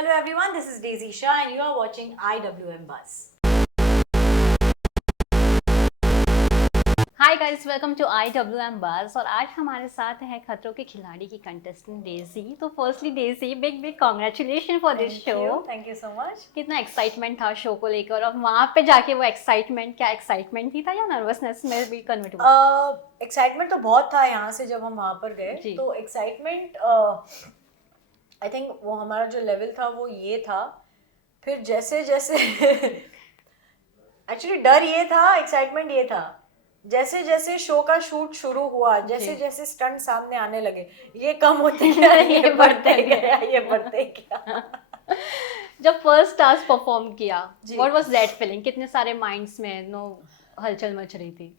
Hello everyone, this is Daisy Shah and you are watching IWM Buzz. Hi guys, welcome to IWM Buzz. और आज हमारे साथ है खतरों के खिलाड़ी की कंटेस्टेंट डेजी। तो firstly Daisy, big big congratulation for this show. Thank you so much. कितना एक्साइटमेंट था शो को लेकर, और वहाँ पे जाके वो एक्साइटमेंट, क्या एक्साइटमेंट ही था या नर्वसनेस में भी कन्वर्ट हुआ? एक्साइटमेंट तो बहुत था यहाँ से जब हम वहाँ पर गए, तो एक्साइटमेंट आई थिंक वो हमारा जो लेवल था वो ये था। फिर जैसे जैसे एक्चुअली डर ये था, एक्साइटमेंट ये था, जैसे जैसे शो का शूट शुरू हुआ, जैसे जैसे स्टंट सामने आने लगे, ये कम होते गया, ये बढ़ते गया, ये बढ़ते गया। जब फर्स्ट टास्क परफॉर्म किया, व्हाट वाज दैट फीलिंग? कितने सारे माइंड्स में हलचल मच रही थी?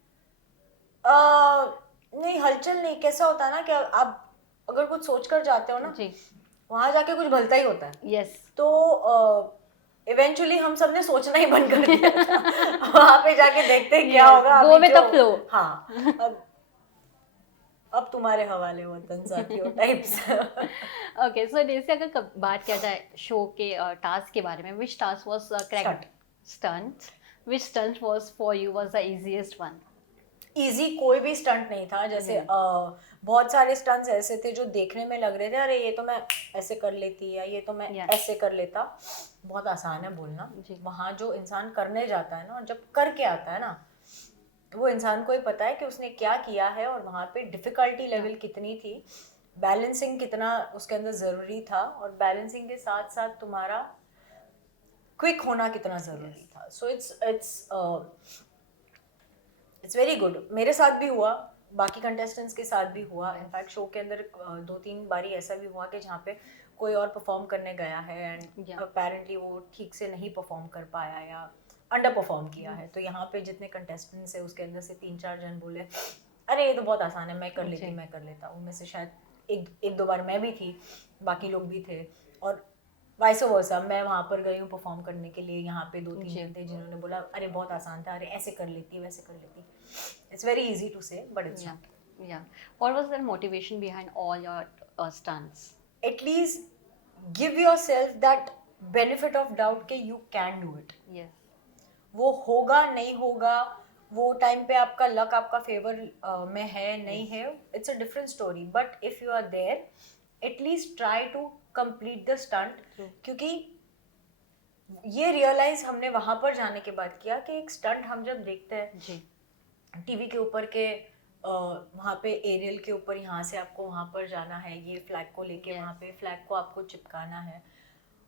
नहीं, हलचल नहीं, कैसा होता है ना कि आप अगर कुछ सोच कर जाते हो ना जी, वहां जाके कुछ भलता ही होता है। यस। तो इवेंचुअली हम सब ने सोचना ही बंद कर दिया था। वहां पे जाके देखते क्या होगा, गो विद द फ्लो। हाँ, अब तुम्हारे हवाले वतन साथियों टाइप्स। ओके, सो जैसे अगर बात किया जाए शो के टास्क के बारे में, which task was cracked? Stunt. Which stunt was for you was the easiest one? Easy कोई भी स्टंट नहीं था। जैसे बहुत सारे स्टंट्स ऐसे थे जो देखने में लग रहे थे अरे ये तो मैं ऐसे कर लेती, या ये तो मैं ऐसे कर लेता। बहुत आसान है बोलना, वहाँ जो इंसान करने जाता है ना, और जब करके आता है ना, वो इंसान को ही पता है कि उसने क्या किया है और वहाँ पे डिफिकल्टी लेवल कितनी थी, बैलेंसिंग कितना उसके अंदर ज़रूरी था, और बैलेंसिंग के साथ साथ तुम्हारा क्विक होना कितना ज़रूरी था। So it's very good. मेरे साथ भी हुआ, बाकी कंटेस्टेंट्स के साथ भी हुआ। इनफैक्ट शो के अंदर 2-3 बारी ऐसा भी हुआ कि जहाँ पे कोई और परफॉर्म करने गया है एंड अपेरेंटली वो ठीक से नहीं परफॉर्म कर पाया या अंडर परफॉर्म किया है। तो यहाँ पे जितने कंटेस्टेंट्स है उसके अंदर से 3-4 जन बोले अरे ये तो बहुत आसान है, मैं कर लेता। उनमें से शायद एक दो बार मैं भी थी, बाकी लोग भी थे, और वाइस वर्सा। मैं वहाँ पर गई हूँ परफॉर्म करने के लिए, यहाँ पे 2-3 जन थे जिन्होंने बोला अरे बहुत आसान था, अरे ऐसे कर लेती, वैसे कर लेती। It's very easy to say, but it's not. Yeah. What was the motivation behind all your stunts? At least give yourself that benefit of doubt कि you can do it. Yes. वो होगा नहीं होगा, वो टाइम पे आपका luck आपका favour में है नहीं है, it's a different story. But if you are there, at least try to complete the stunt. क्योंकि ये रियलाइज हमने वहाँ पर जाने के बाद किया कि एक स्टंट हम जब देखते हैं टीवी के ऊपर के वहाँ पे एरियल के ऊपर, यहाँ से आपको वहाँ पर जाना है, ये फ्लैग को लेके वहाँ पे फ्लैग को आपको चिपकाना है,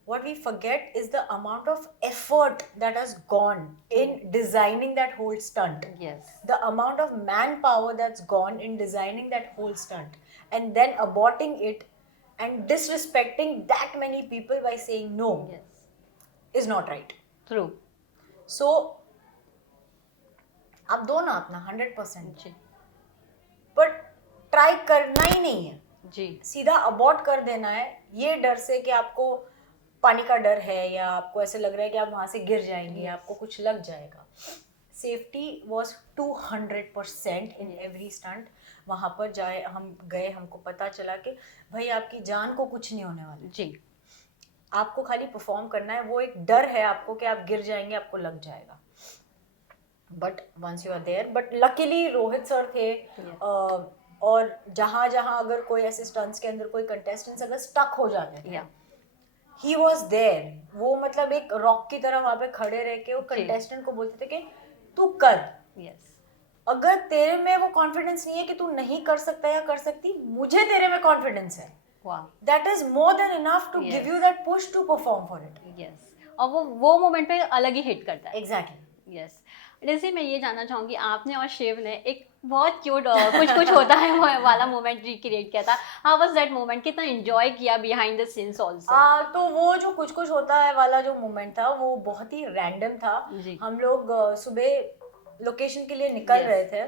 what we forget is the amount of effort that has gone in designing that whole stunt. Yes. The amount of manpower that's gone in designing that whole stunt, and then aborting it and disrespecting that many people by saying no is not right. True. So आप दो ना अपना 100%, but try करना ही नहीं है जी, सीधा abort कर देना है, ये डर से कि आपको पानी का डर है या आपको ऐसे लग रहा है कि आप वहां से गिर जाएंगे, आपको कुछ लग जाएगा। Safety was 200% in every stunt. वहां पर जाए हम गए, हमको पता चला कि भाई आपकी जान को कुछ नहीं होने वाला जी, आपको खाली परफॉर्म करना है। वो एक डर है आपको कि आप गिर जाएंगे, आपको लग जाएगा, but once you are there. But luckily Rohit sir थे, और जहाँ जहाँ अगर कोई ऐसे स्टंट्स के अंदर कोई कंटेस्टेंट्स अगर स्टक हो जाते थे, ही वॉज देयर। वो मतलब एक रॉक की तरह वहाँ पे खड़े रह के वो कंटेस्टेंट को बोलते थे कि तू कर। अगर तेरे में वो कॉन्फिडेंस नहीं है कि तू नहीं कर सकता या कर सकती, मुझे तेरे में कॉन्फिडेंस है, that is more than enough to give you that push to perform for it. Yes, और वो मोमेंट पे अलग ही हिट करता है। एग्जैक्टली। यस। जैसे मैं ये जानना चाहूँगी, आपने और शिव ने एक बहुत क्यूट कुछ होता है वाला मोमेंट रिक्रिएट किया था। How was that moment? कितना एंजॉय किया बिहाइंड द सीन्स आल्सो? तो वो जो कुछ होता है वाला जो मोमेंट था वो बहुत ही रैंडम था। हम लोग सुबह लोकेशन के लिए निकल रहे थे,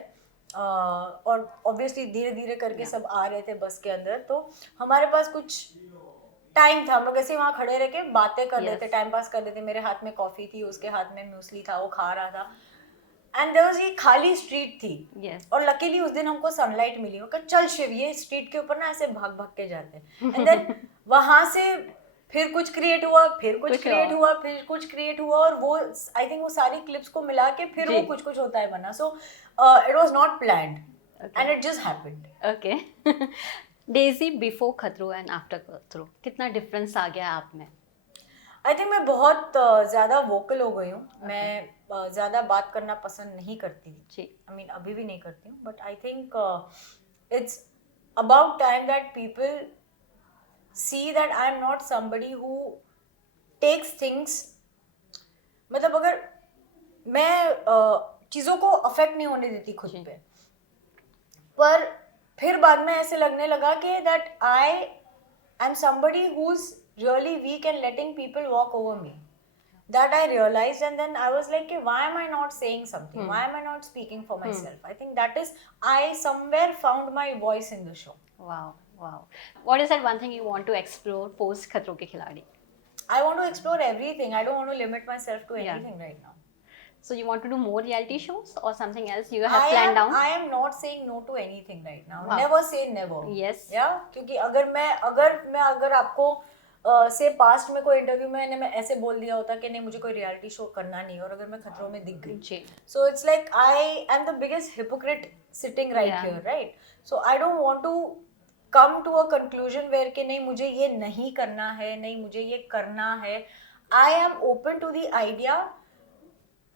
और ऑब्वियसली धीरे धीरे करके सब आ रहे थे बस के अंदर, तो हमारे पास कुछ टाइम था, हम लोग ऐसे वहाँ खड़े रह के बातें कर रहे थे, टाइम पास कर रहे थे। मेरे हाथ में कॉफी थी, उसके हाथ में म्यूसली था, वो खा रहा था, एंड देयर वाज ये खाली स्ट्रीट थी, और लकीली उस दिन हमको सनलाइट मिली। वो कहा चल शिव, ये स्ट्रीट के ऊपर ना ऐसे भाग भाग के जाते हैं, एंड देन वहां से फिर कुछ क्रिएट हुआ, फिर कुछ कुछ क्रिएट और। हुआ, फिर कुछ क्रिएट हुआ, और वो आई थिंक वो सारी क्लिप्स को मिला के फिर जी। वो कुछ कुछ होता है बना. So it was not planned and it just happened. Okay. Daisy before खतरो एंड आफ्टर खतरो, कितना डिफरेंस आ गया आप में? आई थिंक मैं बहुत ज़्यादा वोकल हो गई हूँ. मैं ज़्यादा बात करना पसंद नहीं करती थी. जी. आई मीन अभी भी नहीं करती हूँ, but I think it's about time that people see that I am not somebody who takes things. मतलब अगर मैं चीज़ों को अफेक्ट नहीं होने देती खुद जी. पे, पर फिर बाद में ऐसे लगने लगा कि that I am somebody who is really weak and letting people walk over me. That I realized, and then I was like, why am I not saying something? Why am I not speaking for myself? I think that is, I somewhere found my voice in the show. Wow, wow. What is that one thing you want to explore post खतरों के खिलाड़ी? I want to explore everything. I don't want to limit myself to Yeah. anything right now. So you want to do more reality shows or something else you have planned down? I am not saying no to anything right now. Wow. Never say never. Yes. Yeah, क्योंकि अगर आपको से past में कोई interview में मैं ऐसे बोल दिया होता कि नहीं मुझे कोई रियलिटी शो करना नहीं, और अगर मैं खतरों में दिख गई, जी. so it's like I am the biggest hypocrite sitting right Yeah. here, right? So I don't want to come to a conclusion where कि नहीं मुझे ये नहीं करना है, नहीं मुझे ये करना है. I am open to the idea.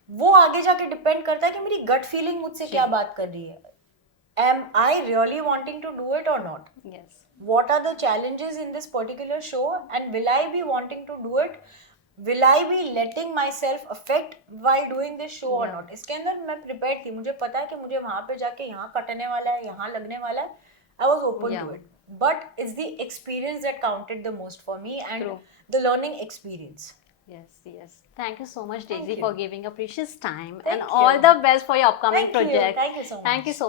वो आगे जाके डिपेंड करता है कि मेरी गट फीलिंग मुझसे क्या बात कर रही है. Am I really wanting to do it or not? Yes. What are the challenges in this particular show, and will I be wanting to do it? Will I be letting myself affect while doing this show or not? इसके अंदर मैं prepared थी. मुझे पता है कि मुझे वहाँ पे जाके यहाँ कटने वाला है, यहाँ लगने वाला है. I was open to it. But it's the experience that counted the most for me, and the learning experience. Yes, yes. Thank you so much, Daisy, Thank you. for giving a precious time, Thank and you. all the best for your upcoming Thank you. project. Thank you so much. Thank you so much.